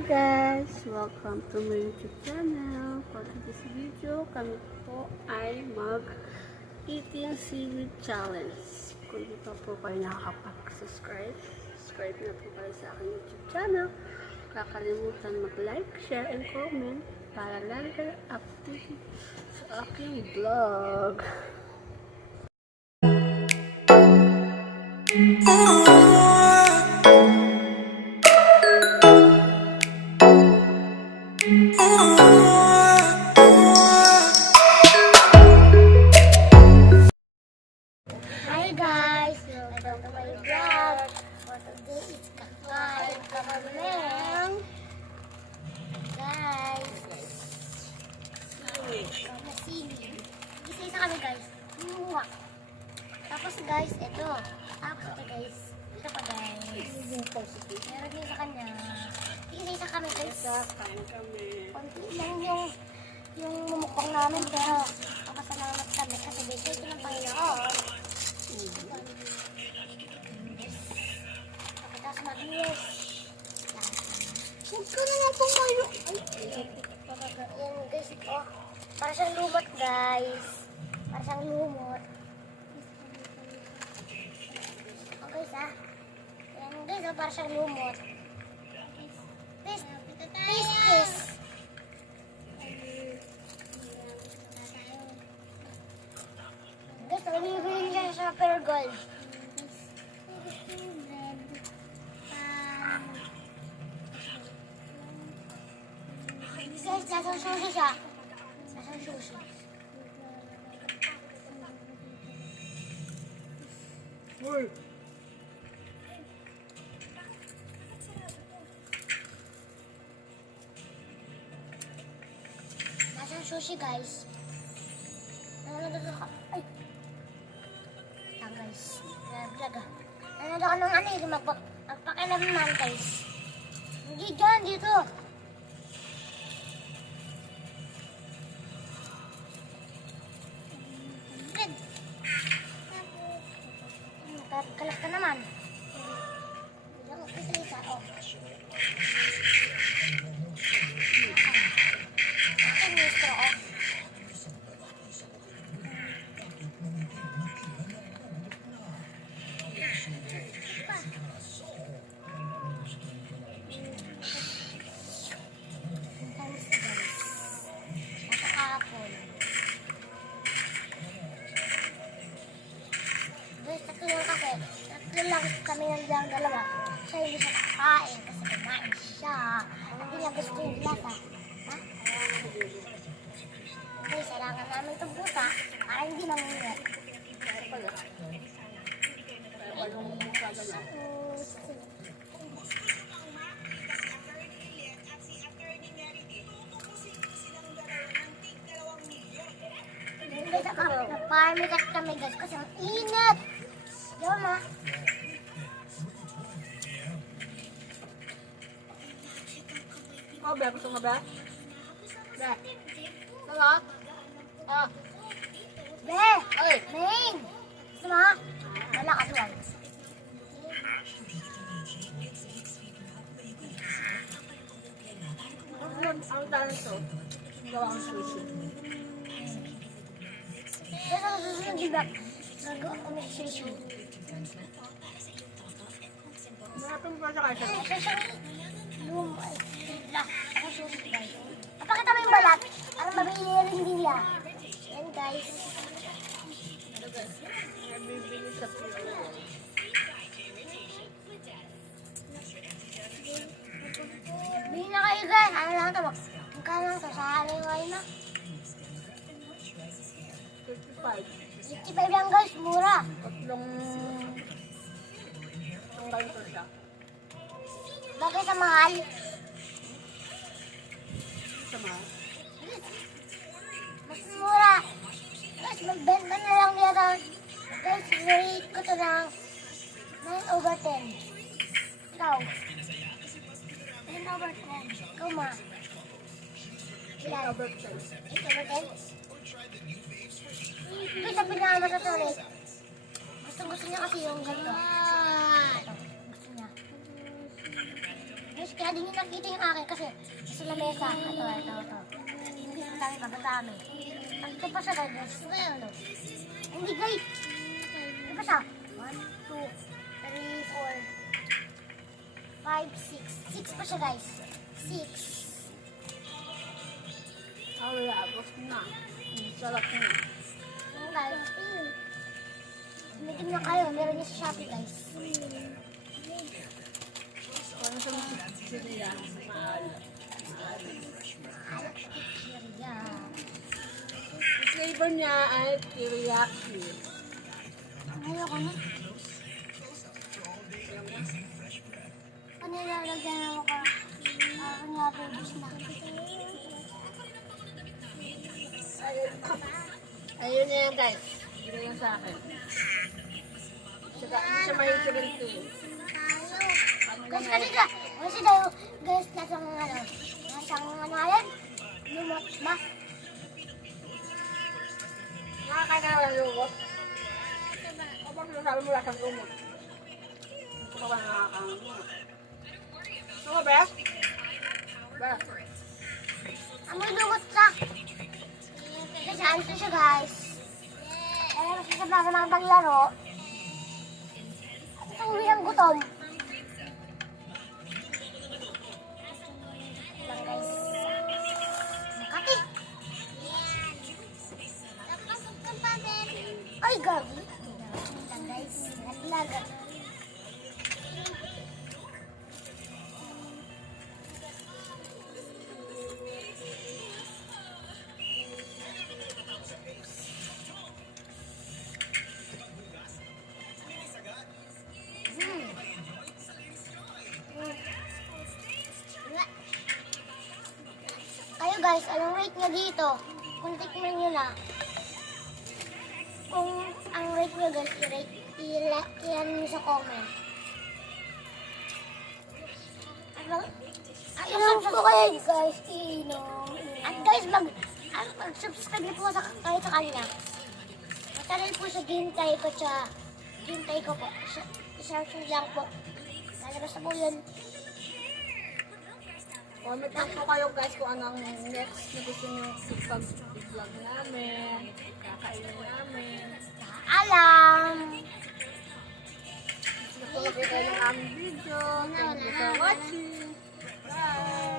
Hey guys! Welcome to my YouTube channel. For today's video, kami po ay mag-eating seaweed challenge. Kung di pa po kayo nakakapag-subscribe, subscribe na po kayo sa aking YouTube channel. Kakalimutan mag-like, share, and comment para lagi kayo update sa aking vlog. Hi guys! Welcome to my vlog. For today is kakain kami ng guys. Sili. Isa-isa kami guys. Muwa. Tapos guys, ito. Tapos ito guys. Ito pa guys. Meron din sa kanya. Isa-isa kami guys. Kain kami. Konti lang yung mumukbang namin pero papasalamat kami kasi bigay ito ng Panginoon. Tapos mag-yes. Huwag ka na nga pong kayo. Yan guys, ito. Para siyang lumot guys. Para siyang lumot. Okay guys Yan guys, para siyang lumot. Taste. Guys, nabibili niya sa Pergold. Guys, lasang sushi siya. Lasang sushi. Uy! Lasang sushi guys. Nanonood ako. Ay! Guys. Grabe. Nanonood ako ng magpakilaman guys. Hindi dyan, dito. Red. Kalap ka naman. Hindi ako kisalita. Akin yung straw. Guys, tatlo lang kasi. Tatlo lang kami ng dalawa. Siya hindi siya kakain kasi kumain siya. Hindi niya gusto yung lasa. Ha? Guys, kailangan namin itong buta para hindi mangingat. Guys, nagparmikat kami guys kasi ang init. Yun ha. Oh, Be, gusto nga ba? Be. Sarap? Ah. Be! Ay! Ming! Gusto mo ha? Malakas lang. Ang talent to. Gawa ang sushi. Guys, ang susunod di ba? Gagawa kami sa sushi. Nakatong pa sa kasa. Ito siyang lumay. Ako sushi guys. Papakita mo yung balat. Para mabili rin nila. Yan guys. Nabibili sa pilo. Bili na kayo guys. Ano lang ito? Magkano lang ito? Sa halingay na. 55. 55 lang guys. Mura. Tatlong ganito siya. Bagay sa mahal. Sama. Mas mura. Guys, magbenta na lang dito. Guys, rate ko ito ng 9/10. Ikaw. 10/10. Ikaw ma. Ilan? 8/10? Guys, sabi na naman sa rate. Gusto niya kasi yung ganito. Ito. Gusto niya. Guys, kaya din yung nakita yung akin kasi sa lamesa. Ito. Hindi sa dami pa, madami. Ito pa siya guys. Hindi guys. Ito pa siya. 1, 2, 3, 4, 5, 6. 6 pa siya guys. 6. Wala, gusto na. Sarap na. Guys. Tumigil na kayo. Meron niya sa Shopee guys. Kung sa mga siriya, mahal. Alak sa kikirya. Ang flavor niya ay teriyaki. Ayoko na. Ano ilalagyan ako ka? Kunyari, bis na. Ayun na yan guys. Hindi yan sa akin. Saka, hindi siya mahihirin ito eh. Guys, kasi daw, guys, nasang yan? Lumot ba? Nakakain ka na ng lumot. Kapag sinasabi mo lasang lumot. Ito ka ba nakakain mo? Ano ba, Beth? Beth? Amoy lumot ka. Guys, ayos na siya, guys. Kasi sa plaza ng paglaro, uwi ang gutom. Lang, guys. Makati. Ay, gabi. Lang, guys. Naglaga. Kayo guys, anong rate nyo dito? Kung tikman nyo na. Kung ang rate nyo guys, ilan nyo sa comment. Inom po kayo guys, inom. At guys, mag-subscribe nyo po kayo sa kanila. Mataral po sa Gintay ko siya. Gintay ko po. Search lang po. Lalabas na po yun. Comment lang po kayo guys kung anong next na gusto nyo ipag-vlog namin, kakainin namin. Alam! Gusto ko kayo ng aming video. Thank you for watching. Bye!